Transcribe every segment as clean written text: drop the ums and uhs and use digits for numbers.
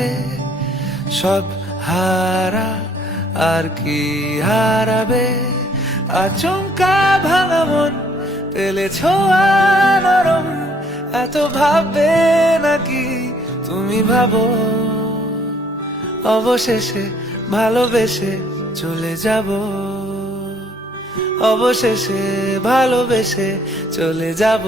হারাবে, সব হারা আর কি হারাবে। আচমকা ভাঙা মন পেলে ছোঁয়া নরম, এত ভাববে নাকি তুমি ভাবো। অবশেষে ভালোবেসে চলে যাব, অবশেষে ভালোবেসে চলে যাব।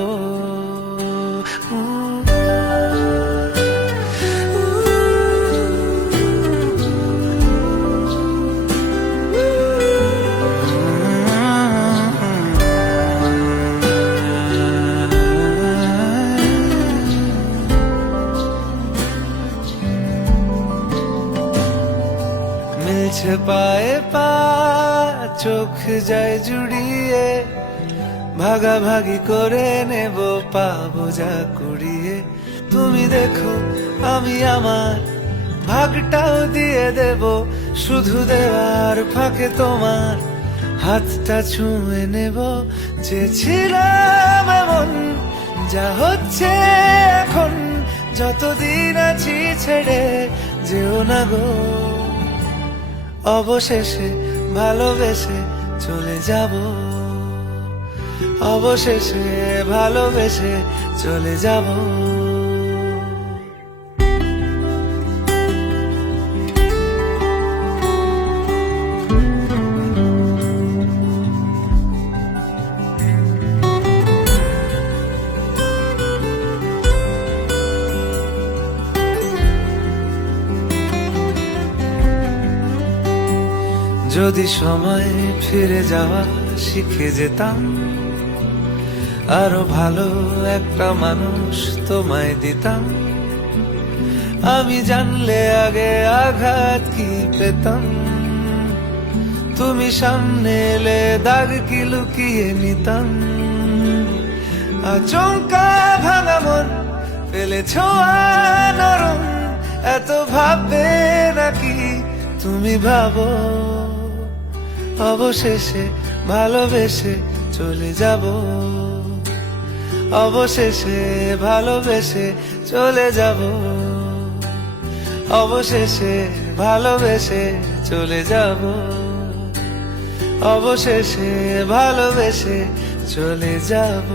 মিলছে পায়ে পা, চোখ যায় জুড়িয়ে, ভাগাভাগি করে নেব পাবো যা কুড়িয়ে। তুমি দেখো আমি আমার ভাগটাও দিয়ে দেব, শুধু দেওয়ার ফাঁকে তোমার হাতটা ছুঁয়ে নেব। চেয়েছিলাম এমন, যা হচ্ছে এখন, যতদিন আছি ছেড়ে যেও না গো। অবশেষে ভালোবেসে চলে যাব, অবশেষে ভালোবেসে চলে যাব। যদি সময় ফিরে যাওয়া শিখে যেতাম, আরো ভালো একটা মানুষ তোমায় দিতাম। আমি জানলে আগে আঘাত কি পেতাম, তুমি সামনে এলে দাগ কি লুকিয়ে নিতাম। আচমকা ভাঙা মন পেলে ছোঁয়া নরম, এত ভাববে নাকি তুমি ভাবো। অবশেষে ভালোবেসে চলে যাব, অবশেষে ভালোবেসে চলে যাব, অবশেষে ভালোবেসে চলে যাব, অবশেষে ভালোবেসে চলে যাব।